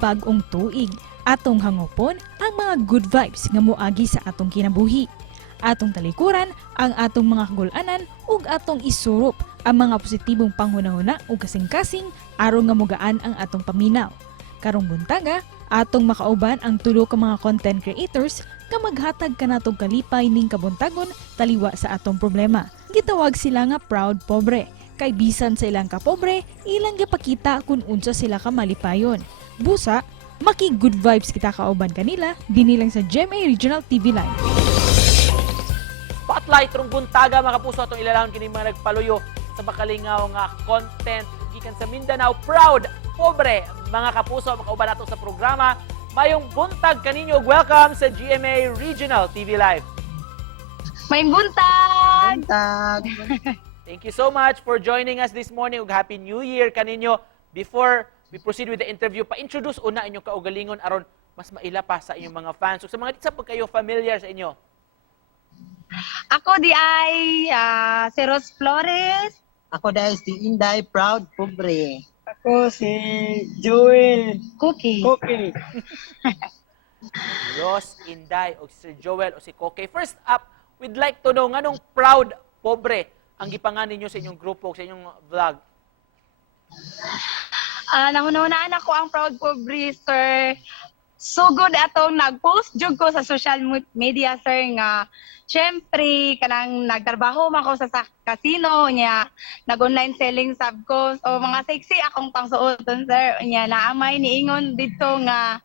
bag-ong tuig. Atong hangopon ang mga good vibes nga moagi sa atong kinabuhi. Atong talikuran ang atong mga kagul-anan ug atong isurup ang mga positibong panghunahuna ug kasing-kasing aron nga mogaan ang atong paminaw. Karong buntaga, atong makauban ang tulo ka mga content creators nga maghatag kanatong kalipay ning kabuntagon taliwa sa atong problema. Gitawag sila nga proud pobre. Kay bisan sa ilang kapobre, ilang gipakita kung unsa sila ka malipayon. Busa, maki good vibes kita kauban kanila dinilang sa GMA Regional TV Live. Spotlight rong buntaga mga kapuso atong ilalahon kini mga nagpaluyo sa makalingaw nga content gikan sa Mindanao. Proud pobre mga kapuso makauban nato sa programa. Mayong buntag kaninyo. Welcome sa GMA Regional TV Live. May buntag! Tag. Thank you so much for joining us this morning ug Happy New Year kaninyo. Before we proceed with the interview, pa-introduce una inyong kaugalingon aron mas maila pa sa inyong mga fans. So, sa mga sa pag kayo familiar sa inyo. Ako di ay si Ros Flores. Ako dahil si Inday, proud pobre. Ako si Joel Cookie. Cookie. Ross, Inday, o si Sir Joel, o si Koke. First up, we'd like to know, nganong proud pobre ang gipangan ninyo sa inyong grupo, sa inyong vlog? Nahunahunaan ako ang Proud Pobre, sir. So good atong nag-post jud ko sa social media, sir, nga syempre kanang nagtrabaho man ko sa casino niya, nag-online selling sab ko. So mga sexy akong pangsuoton, sir. Niya naamay niingon dito nga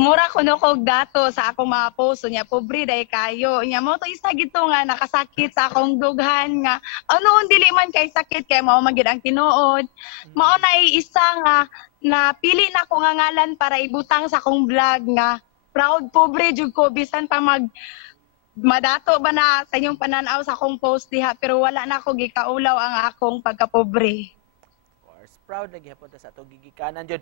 mura ko no kog dato sa akong mga post niya, pobre day kayo. Nya mo to isa gito nga nakasakit sa akong dughan nga ano dili man kay sakit kay mao man gid ang tinuod. Mao na isa nga napili na ko nga ngalan para ibutang sa akong vlog nga proud pobre jud ko bisan pa madato ba na sa inyong pananaw sa akong post diha pero wala na ako gikaulaw ang akong pagkapobre. Of course, proud na gihapon ta sa atong gigikanan jud.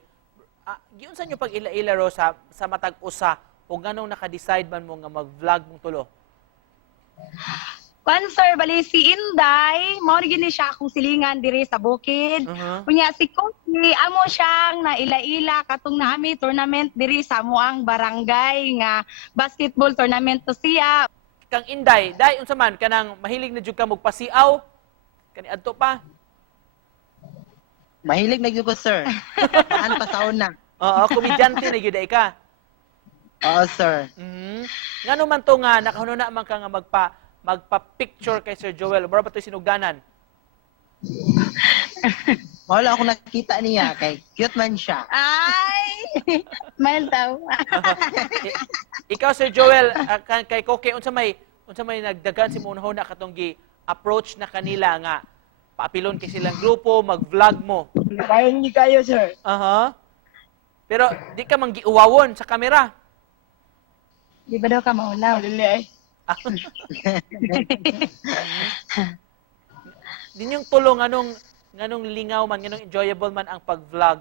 Giunsa nyo pag ila-ila ro sa matag usa o ganong naka-decide man mo nga mag-vlog mong tulo? Sir, bali si Inday, mao gini siya akong silingan diri sa bukid. Kunya si Cookie, amo siyang na ila-ila katong nami tournament diri sa amoang barangay nga basketball tournament to siya. Kang Inday, day unsa man kanang mahilig na jud ka magpasiaw? Kani adto pa? Mahilig na ko, sir. Saan pa sa una? Oo, komedyante na gyud ka. Oo, sir. Ngano man to nga nakahunona man ka nga magpa-picture kay Sir Joel, mura ba to sinugdanan? Wala ako nakita niya kay cute man siya. Ay! Mahal daw. Ikaw Sir Joel, kay Koke unsa may nagdagan si una katong gi-approach na kanila nga paapilon kay silang grupo, mag-vlog mo. Kayon ni kayo, sir. Pero di ka man giuwawon sa kamera. Di ba daw ka maulaw? Dili ay. Din yung tulong nganong lingaw man, nganong enjoyable man ang pag-vlog.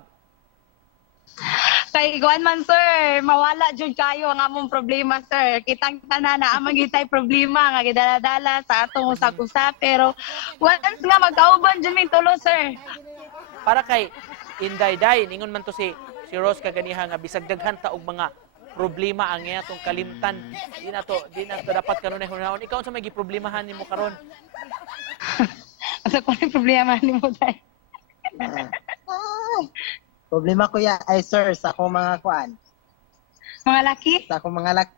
Kay iguan man, sir, mawala jud kayo ang among problema, sir. Kitang tanan na amang gitay problema nga gidala-dala sa atong usap-usap pero once nga magkauban jud min tulo, sir. Para kay Inday, ningon man to si Rose kaganiha nga bisag daghan ta og mga problema ang iya tong kalimtan. Di na to dapat kanunay hunahon. Ikaw unsa may giproblemahan nimo karon? Asa ko ang problema nimo, tay? Problema ko ya ay sir sa akong mga kuan. Mga laki? Sa akong mga laki.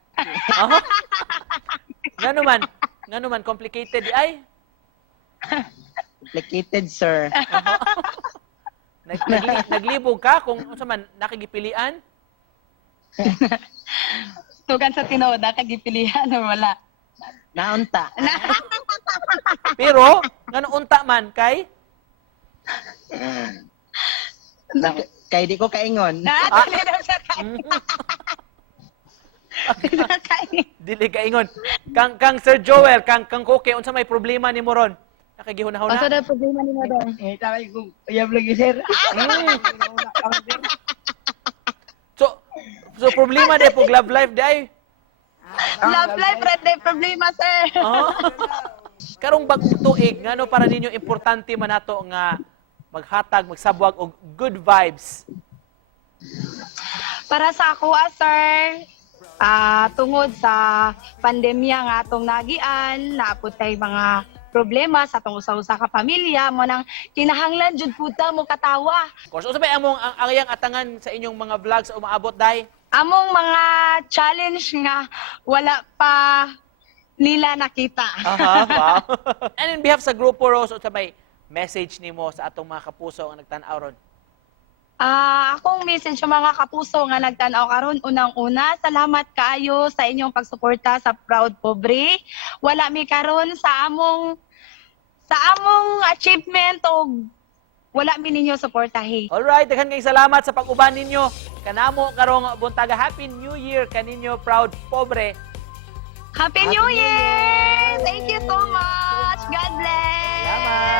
Ngano man complicated di ay? Complicated, sir. Naglibog ka kung unsa man nakigipilian? Tugan sa tinuod, nakagipilihan o wala? Naunta. Pero ngano unta man kay Kay di ko kaingon. Dili daw siya dili ka ingon. Kang Sir Joel, kang Koke unsa may problema nimo ron? Nakagihunahuna. Asa daw problema nimo daw? Tawag ko, uyab lagi, sir. So problema de pag love life day. Love life, red day problema, sir. Karong bagong tuig, ngano para ninyo importante man nato nga maghatag, magsabwag og good vibes Para sa ako, sir, tungod sa pandemya nga atong nagian, naapod tay mga problema sa atong usa-usa ka pamilya mo nang kinahanglan jud puta mo katawa. Of course, usapay among ang ayang atangan sa inyong mga vlogs o umaabot day. Among mga challenge nga wala pa nila nakita. Aha, wow. And in behalf sa Grupo Rose, usapay message nimo sa atong mga kapuso nga nagtan-aw ron. Akong message sa mga kapuso nga nagtanaw karon, unang-una, salamat kaayo sa inyong pagsuporta sa Proud Pobre. Wala mi karon sa among achievement o wala mi ninyo suportahi. Alright, daghan kayong salamat sa pag-uban ninyo. Kanamo karong buntaga, Happy New Year kaninyo, Proud Pobre. Happy New Year! Thank you so much. God bless. Salamat.